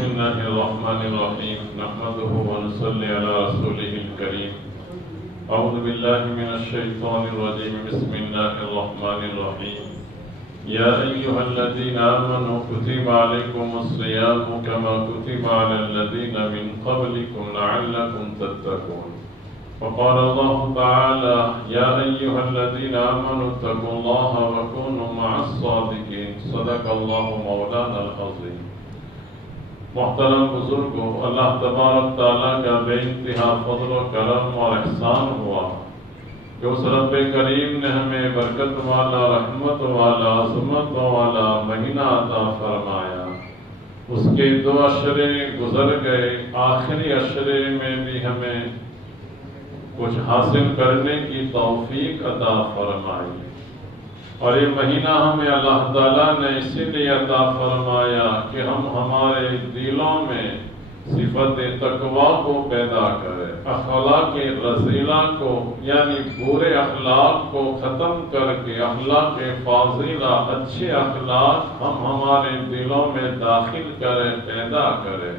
بسم الله الرحمن الرحيم نحمده ونصلي على رسوله الكريم أعوذ بالله من الشيطان الرجيم بسم الله الرحمن الرحيم يا أيها الذين آمنوا كتب عليكم الصيام كما كتب على الذين من قبلكم لعلكم تتقون وقال الله تعالى يا أيها الذين آمنوا اتقوا الله وكونوا مع الصادقين صدق الله مولانا العظيم۔ محترم بزرگوں، اللہ تبارک تعالیٰ کا بے انتہا فضل و کرم اور احسان ہوا کہ اس رب کریم نے ہمیں برکت والا، رحمت والا، عظمت والا مہینہ عطا فرمایا۔ اس کے 2 اشرے گزر گئے، آخری اشرے میں بھی ہمیں کچھ حاصل کرنے کی توفیق عطا فرمائی، اور یہ مہینہ ہمیں اللہ تعالیٰ نے اسی لیے عطا فرمایا کہ ہم ہمارے دلوں میں صفت تقوی کو پیدا کریں، اخلاق رذیلہ کو یعنی برے اخلاق کو ختم کر کے اخلاق فاضلہ، اچھے اخلاق ہم ہمارے دلوں میں داخل کریں، پیدا کریں۔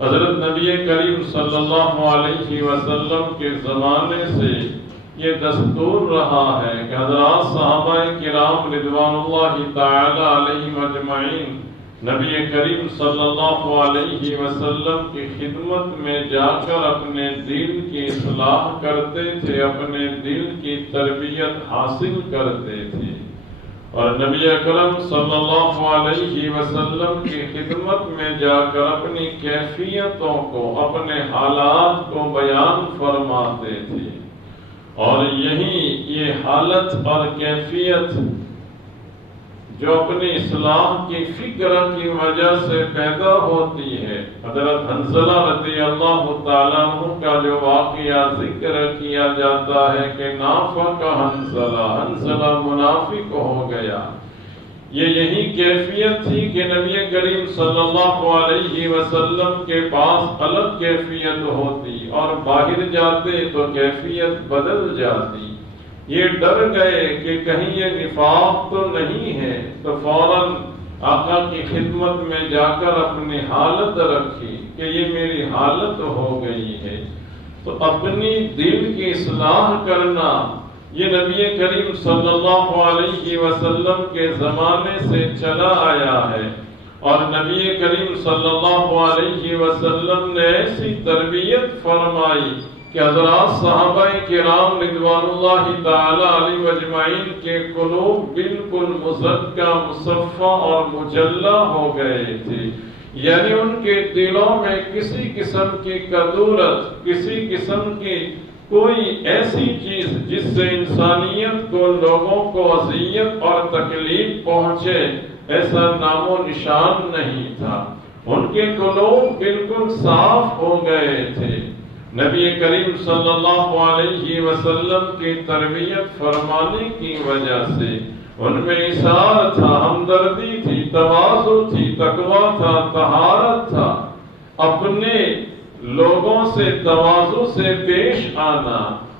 حضرت نبی کریم صلی اللہ علیہ وسلم کے زمانے سے یہ دستور رہا ہے کہ حضرات صحابہ کرام رضوان اللہ تعالی علیہم اجمعین نبی کریم صلی اللہ علیہ وسلم کی خدمت میں جا کر اپنے دل کی اصلاح کرتے تھے، اپنے دل کی تربیت حاصل کرتے تھے، اور نبی اکرم صلی اللہ علیہ وسلم کی خدمت میں جا کر اپنی کیفیتوں کو، اپنے حالات کو بیان فرماتے تھے، اور یہی یہ حالت اور کیفیت جو اپنی اصلاح کی فکر کی وجہ سے پیدا ہوتی ہے۔ حضرت حنظلہ رضی اللہ تعالیٰ عنہ کا جو واقعہ ذکر کیا جاتا ہے کہ نافق حنظلہ منافق ہو گیا، یہی کیفیت تھی کہ نبی کریم صلی اللہ علیہ وسلم کے پاس الگ کیفیت ہوتی اور باہر جاتے تو کیفیت بدل جاتی۔ یہ ڈر گئے کہ کہیں یہ نفاق تو نہیں ہے، تو فوراً آقا کی خدمت میں جا کر اپنی حالت رکھی کہ یہ میری حالت ہو گئی ہے۔ تو اپنی دل کی اصلاح کرنا یہ نبی کریم صلی اللہ علیہ وسلم کے زمانے سے چلا آیا ہے، اور نبی کریم صلی اللہ علیہ وسلم نے ایسی تربیت فرمائی کہ حضرات صحابہ کرام رضوان اللہ تعالی علیہ اجمعین کے قلوب بالکل مزکہ، مصفہ اور مجلہ ہو گئے تھے، یعنی ان کے دلوں میں کسی قسم کی کدورت، کسی قسم کی کوئی ایسی چیز جس سے انسانیت کو، لوگوں کو اذیت اور تکلیف پہنچے، ایسا نام و نشان نہیں تھا۔ ان کے قلوب بالکل صاف ہو گئے تھے۔ نبی کریم صلی اللہ علیہ وسلم کی تربیت فرمانے کی وجہ سے ان میں اثار تھا، ہمدردی تھی، تواضع تھی، تقوی تھا، طہارت تھا، اپنے لوگوں سے تواضع سے پیش آنا،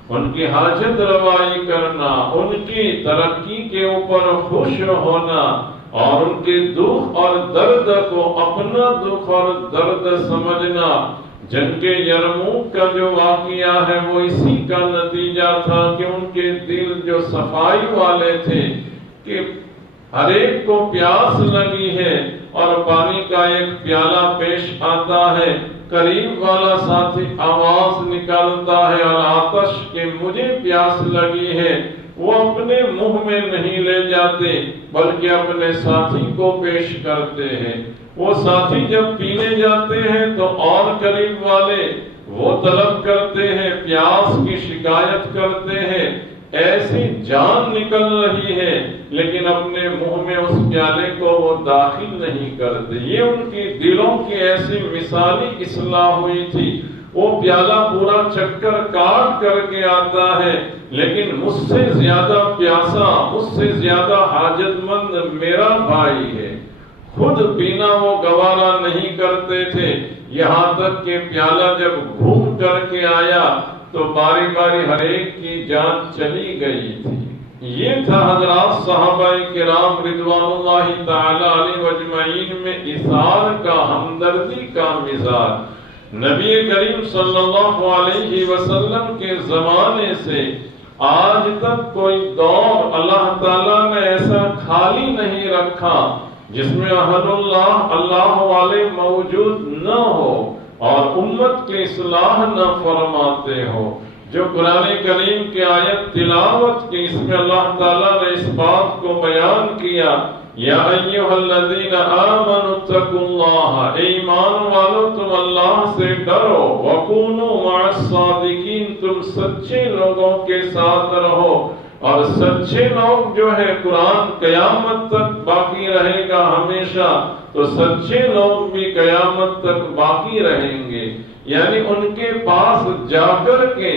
ان کی حاجت روائی کرنا، ان کی ترقی کے اوپر خوش ہونا، اور ان کے دکھ اور درد کو اپنا دکھ اور درد سمجھنا۔ جنگ یرموک کا جو واقعہ ہے وہ اسی کا نتیجہ تھا کہ ان کے دل جو صفائی والے تھے کہ ہر ایک کو پیاس لگی ہے اور پانی کا ایک پیالہ پیش آتا ہے، قریب والا ساتھی آواز نکالتا ہے اور آتش کہ مجھے پیاس لگی ہے، وہ اپنے منہ میں نہیں لے جاتے بلکہ اپنے ساتھی کو پیش کرتے ہیں۔ وہ ساتھی جب پینے جاتے ہیں تو اور قریب والے وہ طلب کرتے ہیں، پیاس کی شکایت کرتے ہیں، ایسی جان نکل رہی ہے لیکن اپنے منہ میں اس پیالے کو وہ داخل نہیں کرتے۔ یہ ان کی دلوں کی ایسی مثالی اصلاح ہوئی تھی۔ وہ پیالہ پورا چکر کاٹ کر کے آتا ہے لیکن مجھ سے زیادہ پیاسا، مجھ سے زیادہ حاجت مند میرا بھائی ہے، خود پینا وہ گوارا نہیں کرتے تھے، یہاں تک کہ پیالہ جب گھوم کر کے آیا تو باری باری ہر ایک کی جان چلی گئی تھی۔ یہ تھا حضرات صحابہ کرام رضوان اللہ تعالی علیہ اجمعین میں اثار کا، ہمدردی کا مزاج۔ نبی کریم صلی اللہ علیہ وسلم کے زمانے سے آج تک کوئی دور اللہ تعالیٰ نے ایسا خالی نہیں رکھا جس میں اہل اللہ والے موجود نہ ہو اور امت کی اصلاح نہ فرماتے ہو۔ جو قرآن کریم کی آیت تلاوت کی، اس میں اللہ تعالیٰ نے اس بات کو بیان کیا، یا ایھا الذین آمنوا اتقوا اللہ، اے ایمان والو تم اللہ سے ڈرو، وکونوا مع الصادقین، تم سچے لوگوں کے ساتھ رہو۔ اور سچے لوگ جو ہے قرآن قیامت تک باقی رہے گا ہمیشہ، تو سچے لوگ بھی قیامت تک باقی رہیں گے، یعنی ان کے پاس جا کر کے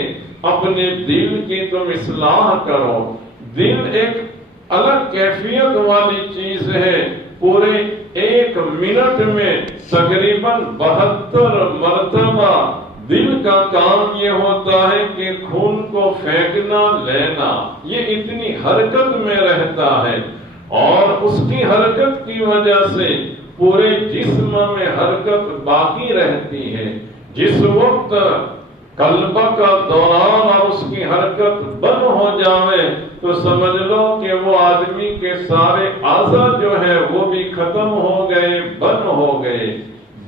اپنے دل کی تم اصلاح کرو۔ دل ایک الگ کیفیت والی چیز ہے، پورے ایک منٹ میں تقریباً 72 مرتبہ دل کا کام یہ ہوتا ہے کہ خون کو پھینکنا لینا، یہ اتنی حرکت میں رہتا ہے، اور اس کی حرکت کی وجہ سے پورے جسم میں حرکت باقی رہتی ہے۔ جس وقت قلب کا دوران اور اس کی حرکت بند ہو جاوے تو سمجھ لو کہ وہ آدمی کے سارے اعضاء جو ہے وہ بھی ختم ہو گئے، بند ہو گئے۔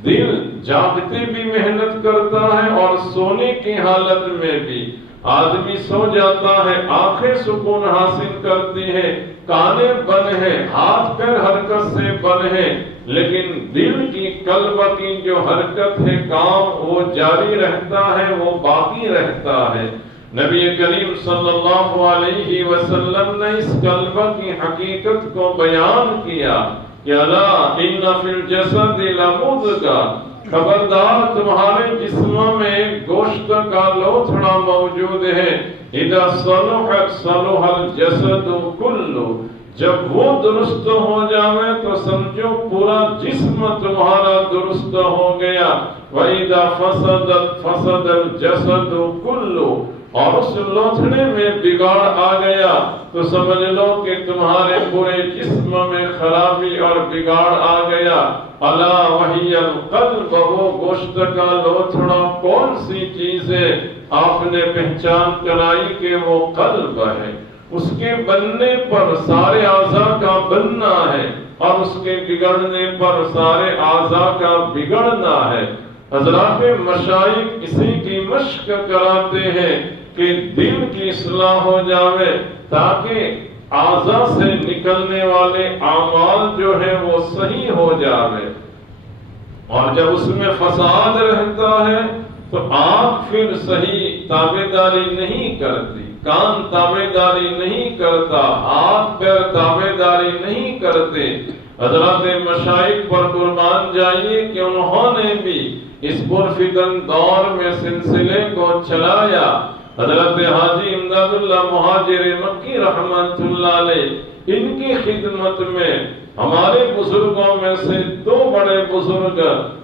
دل جاگتے بھی محنت کرتا ہے اور سونے کی حالت میں بھی۔ آدمی سو جاتا ہے، آنکھیں سکون حاصل کرتی ہیں، کانے بند ہیں، ہاتھ پیر حرکت سے بند ہیں، لیکن دل کی قلب کی جو حرکت ہے، کام وہ جاری رہتا ہے، وہ باقی رہتا ہے۔ نبی کریم صلی اللہ علیہ وسلم نے اس قلب کی حقیقت کو بیان کیا کہ الا ان فی الجسد لمضغہ، خبردار تمہارے جسم میں ایک گوشت کا لوتھڑا موجود ہے، اذا صلحت صلح الجسد کلہ، جب وہ درست ہو جاوے تو سمجھو پورا جسم تمہارا درست ہو گیا، وَإِذَا فَسَدَتْ فَسَدَ الْجَسَدُ كُلُّهُ، اور اس لوتھڑے میں بگاڑ آ گیا تو سمجھ لو کہ تمہارے پورے جسم میں خرابی اور بگاڑ آ گیا۔ الا وہی القلب، وہ گوشت کا لوتھڑا کون سی چیز ہے؟ آپ نے پہچان کرائی کہ وہ قلب ہے۔ اس کے بننے پر سارے اعضاء کا بننا ہے، اور اس کے بگڑنے پر سارے اعضاء کا بگڑنا ہے۔ حضرات مشائخ اسی کی مشق کراتے ہیں کہ دل کی اصلاح ہو جاوے تاکہ اعضاء سے نکلنے والے اعمال جو ہے وہ صحیح ہو جاوے، اور جب اس میں فساد رہتا ہے تو آنکھ پھر صحیح تابعداری نہیں کرتی، کان تابعداری نہیں کرتا، ہاتھ پیر تابعداری نہیں کرتے۔ حضرات مشائخ پر قربان جائیے کہ انہوں نے بھی اس پرفتن دور میں سلسلے کو چلایا۔ حضرت حاجی امداد اللہ مہاجر مکی رحمت اللہ علیہ، ان کی خدمت میں ہمارے بزرگوں میں سے دو بڑے بزرگ،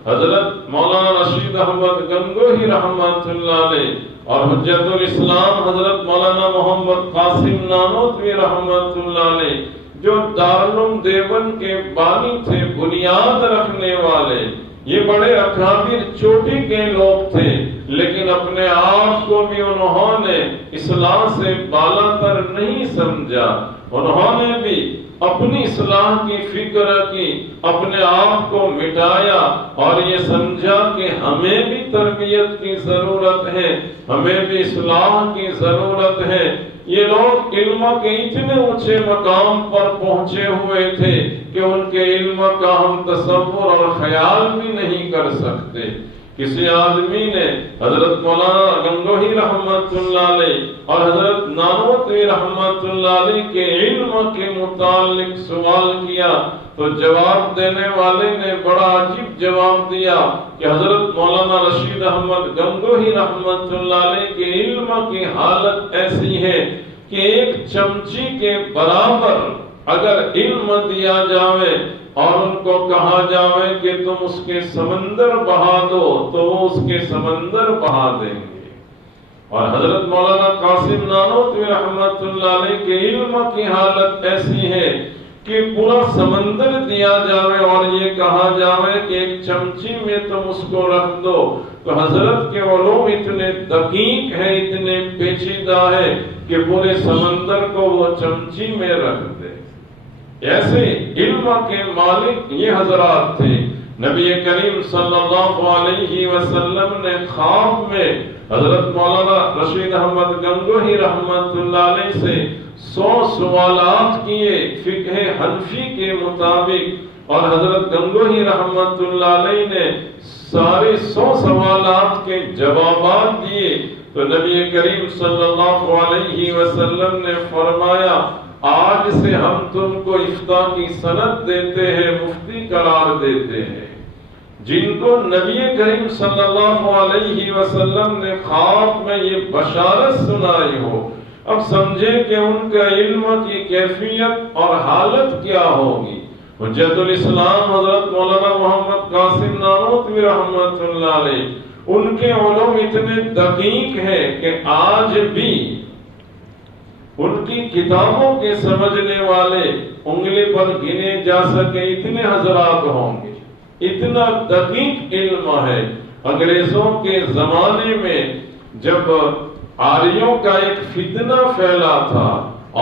حضرت مولانا رشید احمد گنگوہی رحمت اللہ علیہ اور حجت الاسلام حضرت مولانا محمد قاسم نانوتوی رحمت اللہ علیہ، جو دارالعلوم دیوبند کے بانی تھے، بنیاد رکھنے والے، یہ بڑے اکابر چوٹی کے لوگ تھے، لیکن اپنے آپ کو بھی انہوں نے اصلاح سے بالا تر نہیں سمجھا۔ انہوں نے بھی اپنی اصلاح کی فکر کی، اپنے آپ کو مٹایا اور یہ سمجھا کہ ہمیں بھی تربیت کی ضرورت ہے، ہمیں بھی اصلاح کی ضرورت ہے۔ یہ لوگ علم کے اتنے اونچے مقام پر پہنچے ہوئے تھے کہ ان کے علم کا ہم تصور اور خیال بھی نہیں کر سکتے۔ کسی آدمی نے حضرت مولانا گنگوہی رحمت اللہ علیہ اور حضرت نانوتوی رحمت اللہ علیہ کے علم کے متعلق سوال کیا تو جواب دینے والے نے بڑا عجیب جواب دیا کہ حضرت مولانا رشید احمد گنگوہی رحمت اللہ علیہ کے علم کی حالت ایسی ہے کہ ایک چمچی کے برابر اگر علم دیا جاوے اور ان کو کہا جاوے کہ تم اس کے سمندر بہا دو تو وہ اس کے سمندر بہا دیں گے۔ اور حضرت مولانا قاسم نانوتوی رحمت اللہ علیہ کے علم کی حالت ایسی ہے کہ پورا سمندر دیا جاوے اور یہ کہا جاوے کہ ایک چمچی میں تم اس کو رکھ دو، تو حضرت کے علوم اتنے دقیق ہیں، اتنے پیچیدہ ہے کہ پورے سمندر کو وہ چمچی میں رکھ دے۔ ایسے علم کے مالک یہ حضرات تھے۔ نبی کریم صلی اللہ علیہ وسلم نے خواب میں حضرت مولانا رشید احمد گنگوہی رحمت اللہ علیہ سے 100 سوالات کیے فقہ حنفی کے مطابق، اور حضرت گنگوہی رحمت اللہ علیہ نے سارے 100 سوالات کے جوابات دیے، تو نبی کریم صلی اللہ علیہ وسلم نے فرمایا آج سے ہم تم کو افتاء کی سند دیتے ہیں، مفتی قرار دیتے ہیں۔ جن کو نبی کریم صلی اللہ علیہ وسلم نے خواب میں یہ بشارت سنائی ہو، اب سمجھے کہ ان کا علم کی کیفیت اور حالت کیا ہوگی۔ حجت الاسلام حضرت مولانا محمد قاسم نانوتوی رحمت اللہ علیہ، ان کے علوم اتنے دقیق ہیں کہ آج بھی ان کی کتابوں کے سمجھنے والے انگلی پر گنے جا سکے اتنے حضرات ہوں گے، اتنا دقیق علم ہے۔ انگریزوں کے زمانے میں جب آریوں کا ایک فتنہ پھیلا تھا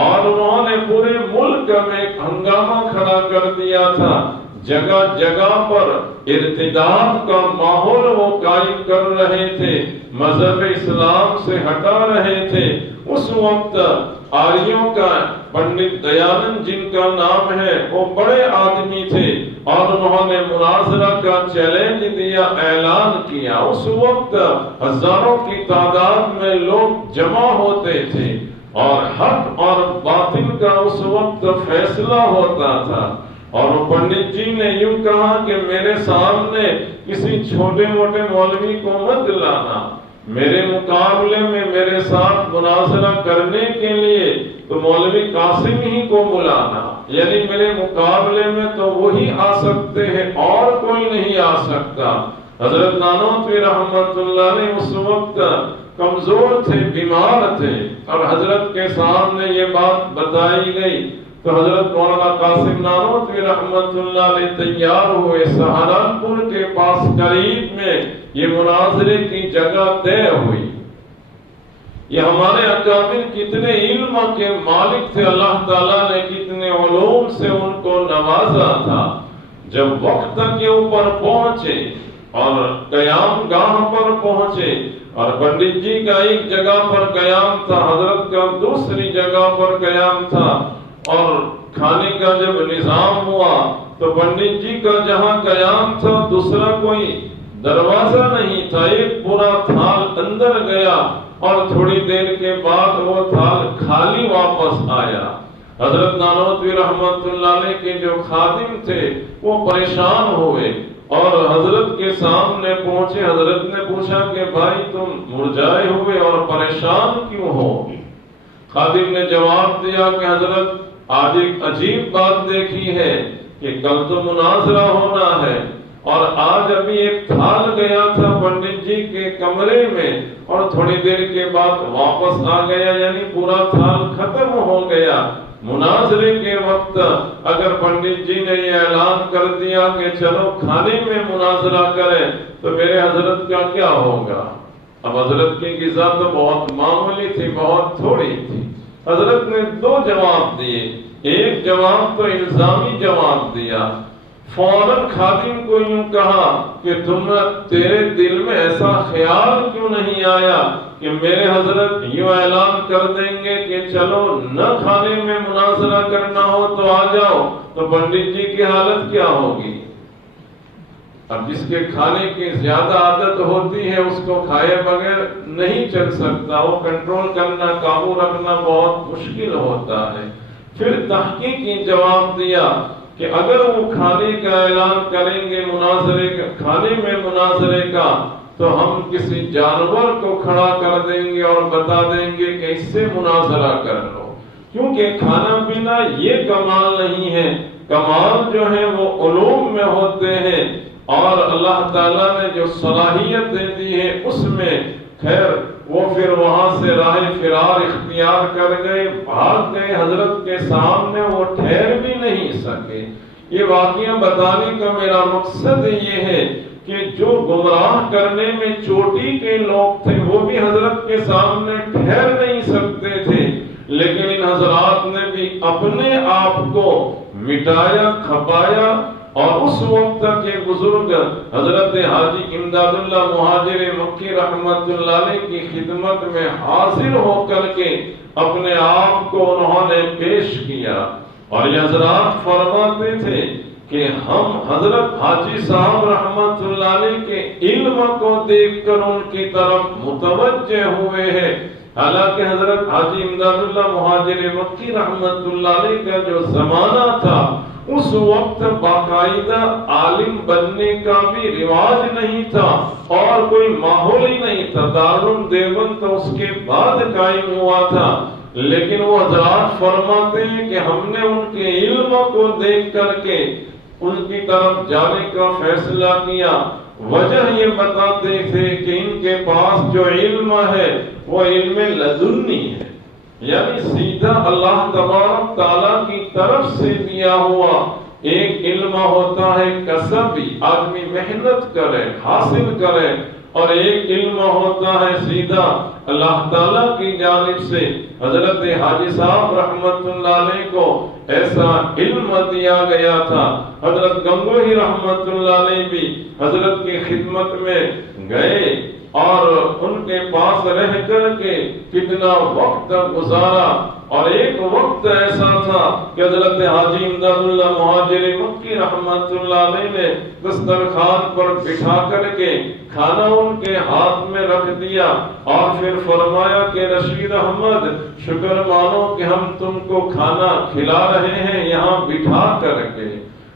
اور انہوں نے پورے ملک میں ایک ہنگامہ کھڑا کر دیا تھا، جگہ جگہ پر ارتداد کا ماحول وہ قائم کر رہے تھے، مذہب اسلام سے ہٹا رہے تھے، اس وقت آریوں کا پنڈت دیانند جن کا نام ہے وہ بڑے آدمی تھے اور انہوں نے مناظرہ کا چیلنج دیا، اعلان کیا۔ اس وقت ہزاروں کی تعداد میں لوگ جمع ہوتے تھے اور حق اور باطل کا اس وقت فیصلہ ہوتا تھا، اور وہ پنڈت جی نے یوں کہا کہ میرے سامنے کسی چھوٹے موٹے مولوی کو مت لانا، میرے مقابلے میں میرے ساتھ مناظرہ کرنے کے لیے تو مولوی قاسم ہی کو بلانا، یعنی میرے مقابلے میں تو وہی آ سکتے ہیں اور کوئی نہیں آ سکتا۔ حضرت نانوتوی رحمت اللہ علیہ اس وقت کمزور تھے، بیمار تھے، اور حضرت کے سامنے یہ بات بتائی گئی تو حضرت مولانا قاسم نانوتوی رحمت اللہ علیہ تیار ہوئے، سہارنپور کے پاس قریب میں یہ مناظرے کی جگہ طے ہوئی۔ یہ ہمارے اکابر کتنے علم کے مالک تھے، اللہ تعالیٰ نے کتنے علوم سے ان کو نوازا تھا۔ جب وقت کے اوپر پہنچے اور قیام گاہ پر پہنچے، اور پنڈت جی کا ایک جگہ پر قیام تھا، حضرت کا دوسری جگہ پر قیام تھا، اور کھانے کا جب نظام ہوا تو پنڈت جی کا جہاں قیام تھا دوسرا کوئی دروازہ نہیں تھا، ایک پورا تھال اندر گیا اور تھوڑی دیر کے بعد وہ تھال خالی واپس آیا۔ حضرت نانوتوی رحمت اللہ علیہ کے جو خادم تھے وہ پریشان ہوئے اور حضرت کے سامنے پہنچے۔ حضرت نے پوچھا کہ بھائی تم مرجائے ہوئے اور پریشان کیوں ہو؟ خادم نے جواب دیا کہ حضرت آج ایک عجیب بات دیکھی ہے کہ کل تو مناظرہ ہونا ہے اور آج ابھی ایک تھال گیا تھا پنڈت جی کے کمرے میں اور تھوڑی دیر کے بعد واپس آ گیا، یعنی پورا تھال ختم ہو گیا۔ مناظرے کے وقت اگر پنڈت جی نے یہ اعلان کر دیا کہ چلو کھانے میں مناظرہ کریں تو میرے حضرت کا کیا ہوگا؟ اب حضرت کی غذا تو بہت معمولی تھی، بہت تھوڑی تھی۔ حضرت نے دو جواب دیے، ایک جواب تو الزامی جواب دیا، فوراً خادم کو یوں کہا کہ تیرے دل میں ایسا خیال کیوں نہیں آیا کہ میرے حضرت یوں اعلان کر دیں گے کہ چلو نہ کھانے میں مناظرہ کرنا ہو تو آ جاؤ، تو پنڈت جی کی حالت کیا ہوگی؟ اب جس کے کھانے کی زیادہ عادت ہوتی ہے اس کو کھائے بغیر نہیں چل سکتا، وہ کنٹرول کرنا، قابو رکھنا بہت مشکل ہوتا ہے۔ پھر تحقیقی جواب دیا کہ اگر وہ کھانے کا اعلان کریں گے مناظرے کا، کھانے میں مناظرے کا، تو ہم کسی جانور کو کھڑا کر دیں گے اور بتا دیں گے کہ اس سے مناظرہ کر لو، کیونکہ کھانا پینا یہ کمال نہیں ہے، کمال جو ہے وہ علوم میں ہوتے ہیں، اور اللہ تعالیٰ نے جو صلاحیت دے دی ہے اس میں خیر وہ پھر وہاں سے راہ فرار اختیار کر گئے، بھاگ گئے، حضرت کے سامنے وہ ٹھہر بھی نہیں سکے۔ یہ واقعہ بتانے کا میرا مقصد یہ ہے کہ جو گمراہ کرنے میں چوٹی کے لوگ تھے وہ بھی حضرت کے سامنے ٹھہر نہیں سکتے تھے، لیکن ان حضرات نے بھی اپنے آپ کو مٹایا، کھپایا، اور اس وقت تک یہ بزرگ حضرت حاجی امداد اللہ مہاجر مکی رحمت اللہ علیہ کی خدمت میں حاضر ہو کر کے اپنے آپ کو انہوں نے پیش کیا، اور یہ حضرات فرماتے تھے کہ ہم حضرت حاجی صاحب رحمت اللہ علیہ کے علم کو دیکھ کر ان کی طرف متوجہ ہوئے ہیں، حالانکہ حضرت حاجی امداد اللہ مہاجر مکی رحمت اللہ علیہ کا جو زمانہ تھا اس وقت باقاعدہ عالم بننے کا بھی رواج نہیں تھا اور کوئی ماحول ہی نہیں تھا، دارالعلوم دیوبند تو اس کے بعد قائم ہوا تھا، لیکن وہ حضرات فرماتے ہیں کہ ہم نے ان کے علم کو دیکھ کر کے ان کی طرف جانے کا فیصلہ کیا۔ وجہ یہ بتاتے تھے کہ ان کے پاس جو علم ہے وہ علم لدنی ہے، یعنی سیدھا اللہ تبارک تعالیٰ کی طرف سے دیا ہوا ایک علم ہوتا ہے کسبی، آدمی محنت کرے حاصل کرے، اور ایک علم ہوتا ہے سیدھا اللہ تعالیٰ کی جانب سے۔ حضرت حاجی صاحب رحمت اللہ علیہ کو ایسا علم دیا گیا تھا۔ حضرت گنگوہی رحمت اللہ علیہ بھی حضرت کی خدمت میں گئے اور ان کے پاس رہ کر کے کتنا وقت گزارا، اور ایک وقت ایسا تھا کہ حضرت حاجی امداد اللہ مہاجر مکی رحمت اللہ علیہ نے دسترخوان پر بٹھا کر کے کھانا ان کے ہاتھ میں رکھ دیا، اور پھر فرمایا کہ رشید احمد شکر مانو کہ ہم تم کو کھانا کھلا رہے ہیں یہاں بٹھا کر کے۔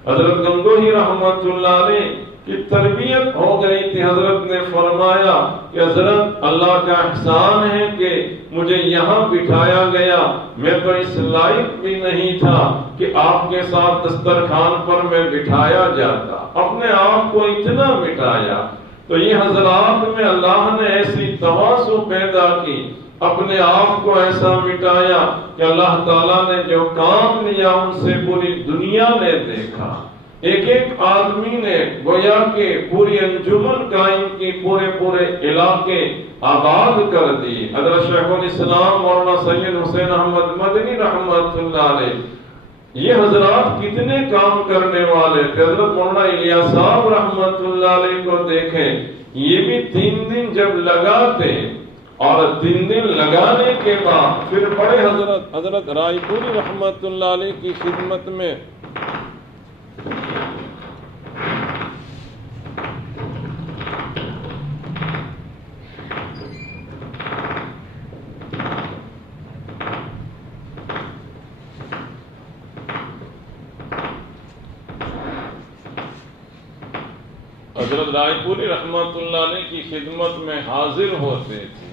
حضرت گنگوہی رحمت اللہ علیہ کی تربیت ہو گئی تھی، حضرت نے فرمایا کہ حضرت اللہ کا احسان ہے کہ مجھے یہاں بٹھایا گیا، میں تو اس لائق بھی نہیں تھا کہ آپ کے ساتھ دسترخوان پر میں بٹھایا جاتا، اپنے آپ کو اتنا مٹایا۔ تو یہ حضرات میں اللہ نے ایسی تواضع پیدا کی، اپنے آپ کو ایسا مٹایا کہ اللہ تعالیٰ نے جو کام لیا ان سے پوری دنیا نے دیکھا، ایک ایک آدمی نے گویا کہ پوری انجمن قائم کی، پورے علاقے آباد کر دی۔ حضرت شیخ الاسلام مولانا سید حسین احمد مدنی رحمت اللہ علیہ یہ حضرات کتنے کام کرنے والے تھے۔ حضرت مولانا الیاس صاحب رحمت اللہ علیہ کو دیکھیں، یہ بھی 3 دن جب لگاتے اور 3 دن لگانے کے بعد پھر بڑے حضرت رائے پوری رحمت اللہ علیہ کی خدمت میں حضرت رائے پوری رحمت اللہ علیہ کی خدمت میں حاضر ہوتے تھے۔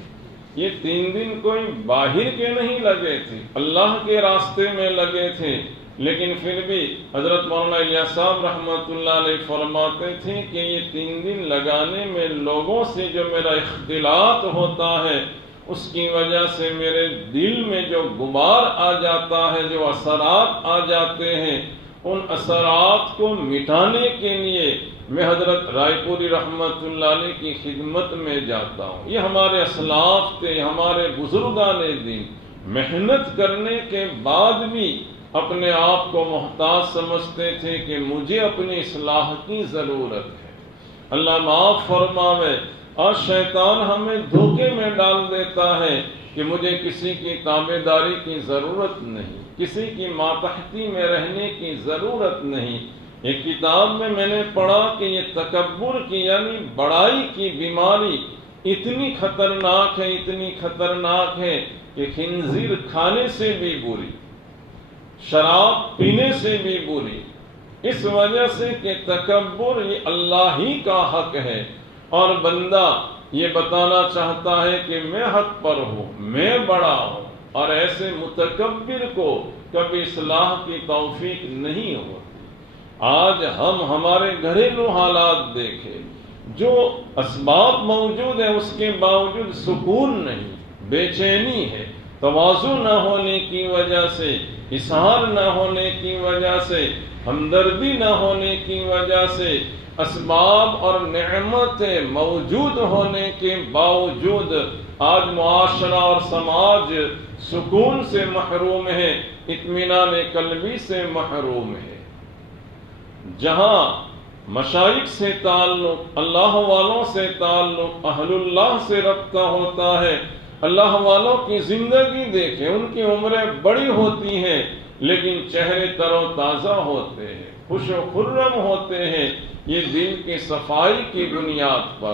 یہ 3 دن کوئی باہر کے نہیں لگے تھے، اللہ کے راستے میں لگے تھے، لیکن پھر بھی حضرت مولانا الیاس صاحب رحمت اللہ علیہ فرماتے تھے کہ یہ 3 دن لگانے میں لوگوں سے جو میرا اختلاط ہوتا ہے اس کی وجہ سے میرے دل میں جو غبار آ جاتا ہے، جو اثرات آ جاتے ہیں، ان اثرات کو مٹانے کے لیے میں حضرت رائے پوری رحمت اللہ علیہ کی خدمت میں جاتا ہوں۔ یہ ہمارے اسلاف تھے، ہمارے بزرگان دین محنت کرنے کے بعد بھی اپنے آپ کو محتاج سمجھتے تھے کہ مجھے اپنی اصلاح کی ضرورت ہے۔ اللہ معاف فرماوے، آج شیطان ہمیں دھوکے میں ڈال دیتا ہے کہ مجھے کسی کی تابعداری کی ضرورت نہیں، کسی کی ماتحتی میں رہنے کی ضرورت نہیں۔ ایک کتاب میں نے پڑھا کہ یہ تکبر کی یعنی بڑائی کی بیماری اتنی خطرناک ہے، اتنی خطرناک ہے کہ خنزیر کھانے سے بھی بری، شراب پینے سے بھی بری، اس وجہ سے کہ تکبر یہ اللہ ہی کا حق ہے، اور بندہ یہ بتانا چاہتا ہے کہ میں حق پر ہوں، میں بڑا ہوں، اور ایسے متکبر کو کبھی اصلاح کی توفیق نہیں ہوتی۔ آج ہم ہمارے گھریلو حالات دیکھیں، جو اسباب موجود ہیں اس کے باوجود سکون نہیں، بے چینی ہے، تواضع نہ ہونے کی وجہ سے، اظہار نہ ہونے کی وجہ سے، ہمدردی نہ ہونے کی وجہ سے، اسباب اور نعمتیں موجود ہونے کے باوجود آج معاشرہ اور سماج سکون سے محروم ہے، اطمینان قلبی سے محروم ہے۔ جہاں مشائخ سے تعلق، اللہ والوں سے تعلق، اہل اللہ سے رابطہ ہوتا ہے، اللہ والوں کی زندگی دیکھیں، ان کی عمریں بڑی ہوتی ہیں لیکن چہرے تر و تازہ ہوتے ہیں، خوش و خرم ہوتے ہیں، یہ دل کی صفائی کی بنیاد پر۔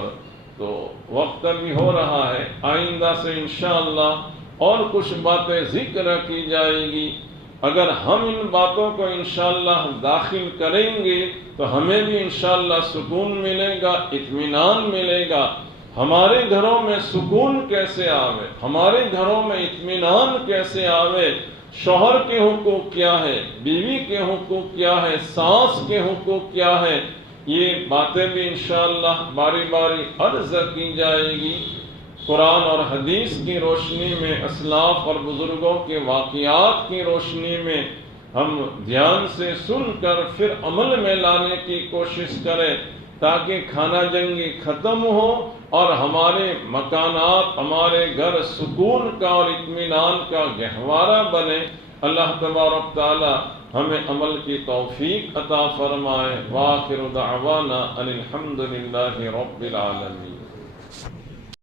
تو وقت بھی ہو رہا ہے، آئندہ سے انشاءاللہ اور کچھ باتیں ذکر کی جائے گی۔ اگر ہم ان باتوں کو انشاءاللہ داخل کریں گے تو ہمیں بھی انشاءاللہ سکون ملے گا، اطمینان ملے گا۔ ہمارے گھروں میں سکون کیسے آوے، ہمارے گھروں میں اطمینان کیسے آوے، شوہر کے حقوق کیا ہے، بیوی کے حقوق کیا ہے، ساس کے حقوق کیا ہے، یہ باتیں بھی انشاءاللہ باری باری عرض کی جائے گی۔ قرآن اور حدیث کی روشنی میں، اسلاف اور بزرگوں کے واقعات کی روشنی میں ہم دھیان سے سن کر پھر عمل میں لانے کی کوشش کریں تاکہ کھانا جنگی ختم ہو اور ہمارے مکانات، ہمارے گھر سکون کا اور اطمینان کا گہوارہ بنے۔ اللہ تبارک تعالی ہمیں عمل کی توفیق عطا فرمائے۔ وآخر دعوانا ان الحمد للہ رب العالمین۔